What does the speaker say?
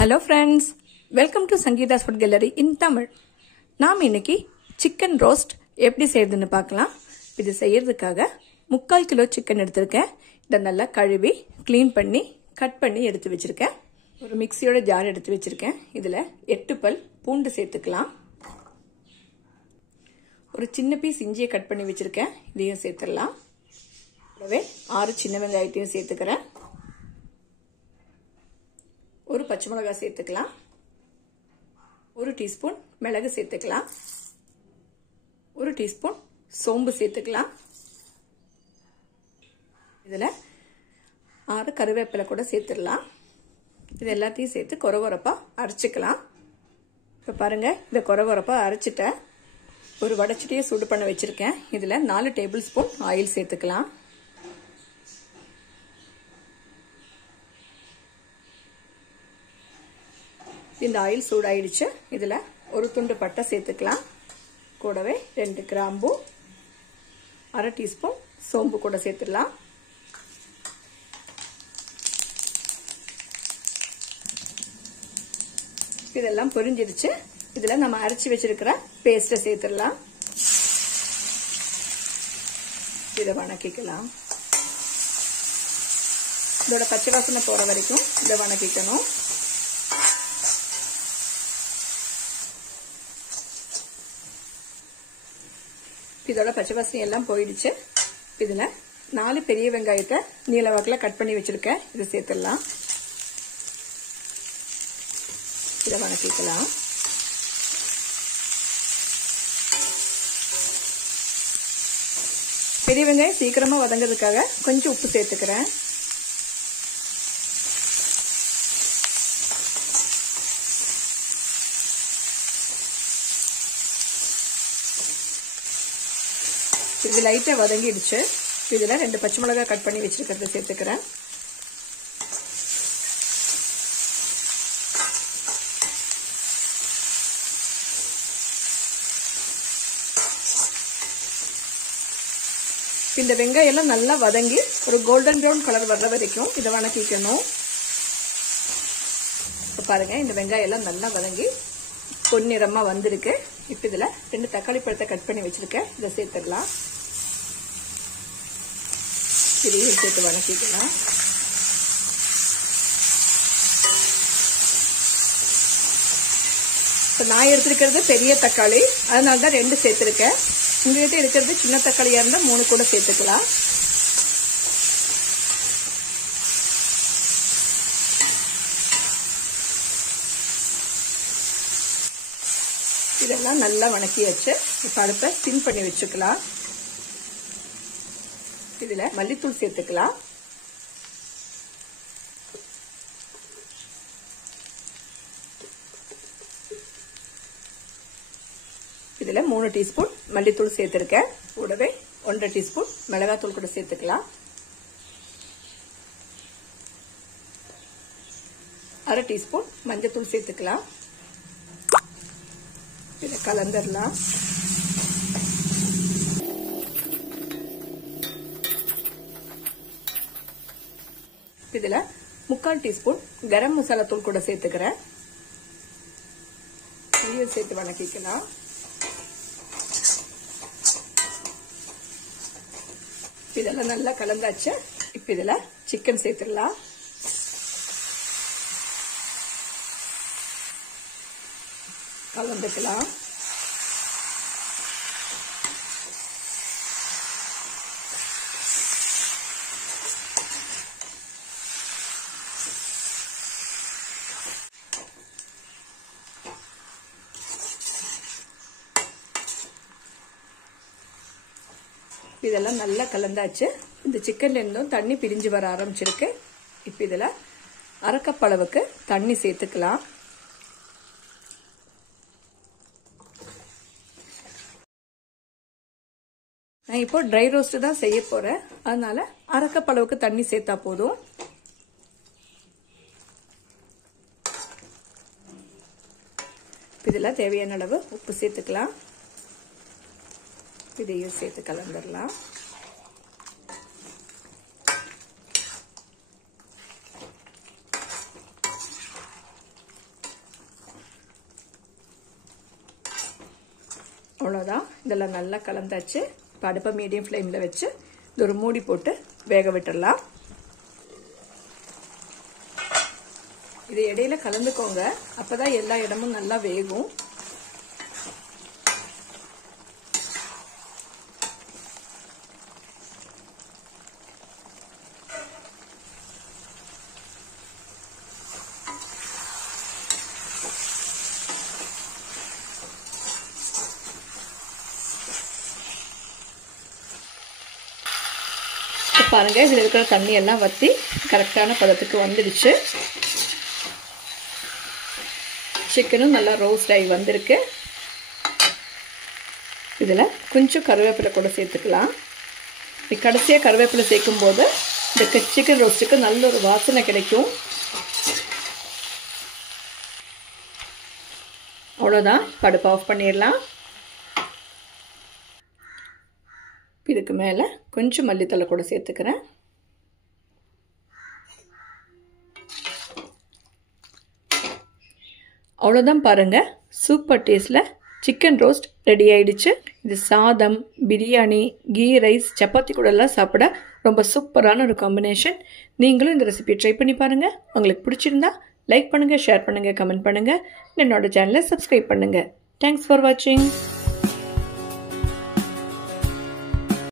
Hello friends, welcome to Sangeeta's Food Gallery in Tamil. நாம் இன்னைக்கு chicken roast எப்படி செய்யறதுன்னு பார்க்கலாம். இது செய்யறதுக்காக 3/4 கிலோ chicken எடுத்துர்க்கேன். இத நல்லா கழுவி க்ளீன் பண்ணி கட் பண்ணி எடுத்து வச்சிருக்கேன். ஒரு மிக்ஸியோட ஜார் எடுத்து வச்சிருக்கேன். இதுல 8 பல் பூண்டு சேர்த்துக்கலாம். ஒரு சின்ன பீஸ் இஞ்சியை கட் பண்ணி வச்சிருக்கேன். இதையும் சேர்த்துடலாம். கூடவே 6 சின்ன வெங்காயத்தையும் சேர்த்துக்கிறேன். ஒரு பச்சை மிளகாய் சேர்த்துக்கலாம். ஒரு டீஸ்பூன் மிளகு சேர்த்துக்கலாம். ஒரு டீஸ்பூன் சோம்பு சேர்த்துக்கலாம். இதுல 6 கருவேப்பிலை கூட சேர்த்துடலாம். இது எல்லாத்தையும் சேர்த்து கொரகொரப்பா அரைச்சிக்கலாம். இப்ப பாருங்க, இந்த கொரகொரப்பா அரைச்சிட்டேன். ஒரு வடைச்சட்டியை சூடு பண்ண வச்சிருக்கேன். இதுல 4 டேபிள் ஸ்பூன் ஆயில் சேர்த்துக்கலாம். இந்த ஆயில் சூடாயிடுச்சு. இதுல ஒரு துண்டு பட்டை சேர்த்துக்கலாம். கூடவே 2 கிராம்பு, 1/2 டீஸ்பூன் சோம்பு கூட சேர்த்துடலாம். இதெல்லாம் பொரிஞ்சிடுச்சு. இதுல நம்ம அரைச்சி வச்சிருக்கிற பேஸ்ட்டை சேர்த்துடலாம். இதை வணக்கிக்கலாம். இதோட பச்சை வாசனை போற வரைக்கும் இதை வணக்கிக்கணும். இதோட பச்சை வாசனை எல்லாம் போயிடுச்சு. இதுல 4 பெரிய வெங்காயத்தை நீல வாக்குல கட் பண்ணி வச்சிருக்கேன். இதை சேர்த்துடலாம். இதை வணக்கிக்கலாம். பெரிய வெங்காயம் சீக்கிரமா வதங்கிறதுக்காக கொஞ்சம் உப்பு சேர்த்துக்கிறேன். இது லைட்டா வதங்கிடுச்சு. இதுல 2 பச்சை மிளகாய் கட் பண்ணி வச்சிருக்கிறத சேர்த்துக்கிறேன். இந்த வெங்காயம் எல்லாம் நல்லா வதங்கி ஒரு கோல்டன் ப்ரௌன் கலர் வர்ற வரைக்கும் இதை வணக்கிக்கணும். பாருங்க, இந்த வெங்காயம் எல்லாம் நல்லா வதங்கி பொன்னிறமா வந்திருக்கு. இப்ப இதுல 2 தக்காளி பழத்தை கட் பண்ணி வச்சிருக்கேன். இதை சேர்த்துடலாம். இதையும் சேர்த்து வணக்கிக்கலாம். இப்ப நான் எடுத்திருக்கிறது பெரிய தக்காளி, அதனாலதான் 2 சேர்த்திருக்கேன். உங்ககிட்ட இருக்கிறது சின்ன தக்காளியா இருந்தா 3 கூட சேர்த்துக்கலாம். இதெல்லாம் நல்லா வணக்கியாச்சு. இப்ப அடுப்பை சிம் பண்ணி வச்சுக்கலாம். இதுல மல்லித்தூள் சேர்த்துக்கலாம். இதுல 3 டீஸ்பூன் மல்லித்தூள் சேர்த்திருக்கேன். கூடவே 1/2 டீஸ்பூன் மிளகாத்தூள் கூட சேர்த்துக்கலாம். 1/2 டீஸ்பூன் மஞ்சத்தூள் சேர்த்துக்கலாம். இதை கலந்துடலாம். இதுல 3/4 டீஸ்பூன் கரம் மசாலா தூள் கூட சேர்த்துக்கிறேன். இதையும் சேர்த்து வணக்கிக்கலாம். இதெல்லாம் நல்லா கலந்தாச்சு. இப்ப இதுல சிக்கன் சேர்த்துடலாம். கலந்துக்கலாம். இதெல்லாம் நல்லா கலந்தாச்சு. இந்த சிக்கன்ல இருந்தும் தண்ணி பிரிஞ்சு வர ஆரம்பிச்சிருக்கு. இப்ப இதுல 1/2 கப் அளவுக்கு தண்ணி சேர்த்துக்கலாம். நான் இப்போ ட்ரை ரோஸ்ட் தான் செய்ய போறேன். அதனால 1/2 கப் அளவுக்கு தண்ணி சேர்த்தா போதும். இதுல தேவையான அளவு உப்பு சேர்த்துக்கலாம். இதையும் சேர்த்து கலந்துடலாம். அவ்வளோதான். இதெல்லாம் நல்லா கலந்தாச்சு. இப்போ அடுப்பை மீடியம் ஃப்ளேமில் வச்சு இது ஒரு மூடி போட்டு வேக விட்டுடலாம். இது இடையில கலந்துக்கோங்க, அப்பதான் எல்லா இடமும் நல்லா வேகும். பாருங்க, இதில் இருக்கிற தண்ணி எல்லாம் வற்றி கரெக்டான பதத்துக்கு வந்துடுச்சு. சிக்கனும் நல்லா ரோஸ்ட் ஆகி வந்திருக்கு. இதில் கொஞ்சம் கருவேப்பிலை கூட சேர்த்துக்கலாம். கடைசியாக கருவேப்பிலை சேர்க்கும் போது இந்த சிக்கன் ரோஸ்ட்டுக்கு நல்ல ஒரு வாசனை கிடைக்கும். அவ்வளோதான், அடுப்பை ஆஃப் பண்ணிடலாம். இதுக்கு மேலே கொஞ்சம் மல்லித்தலை கூட சேர்த்துக்கிறேன். அவ்வளோதான் பாருங்க, சூப்பர் டேஸ்ட்டில் சிக்கன் ரோஸ்ட் ரெடி ஆயிடுச்சு. இது சாதம், பிரியாணி, கீ ரைஸ், சப்பாத்தி கூட எல்லாம் சாப்பிட ரொம்ப சூப்பரான ஒரு காம்பினேஷன். நீங்களும் இந்த ரெசிபியை ட்ரை பண்ணி பாருங்கள். உங்களுக்கு பிடிச்சிருந்தா லைக் பண்ணுங்கள், ஷேர் பண்ணுங்கள், கமெண்ட் பண்ணுங்கள். என்னோட சேனலை சப்ஸ்கிரைப் பண்ணுங்கள். தேங்க்ஸ் ஃபார் வாட்சிங்.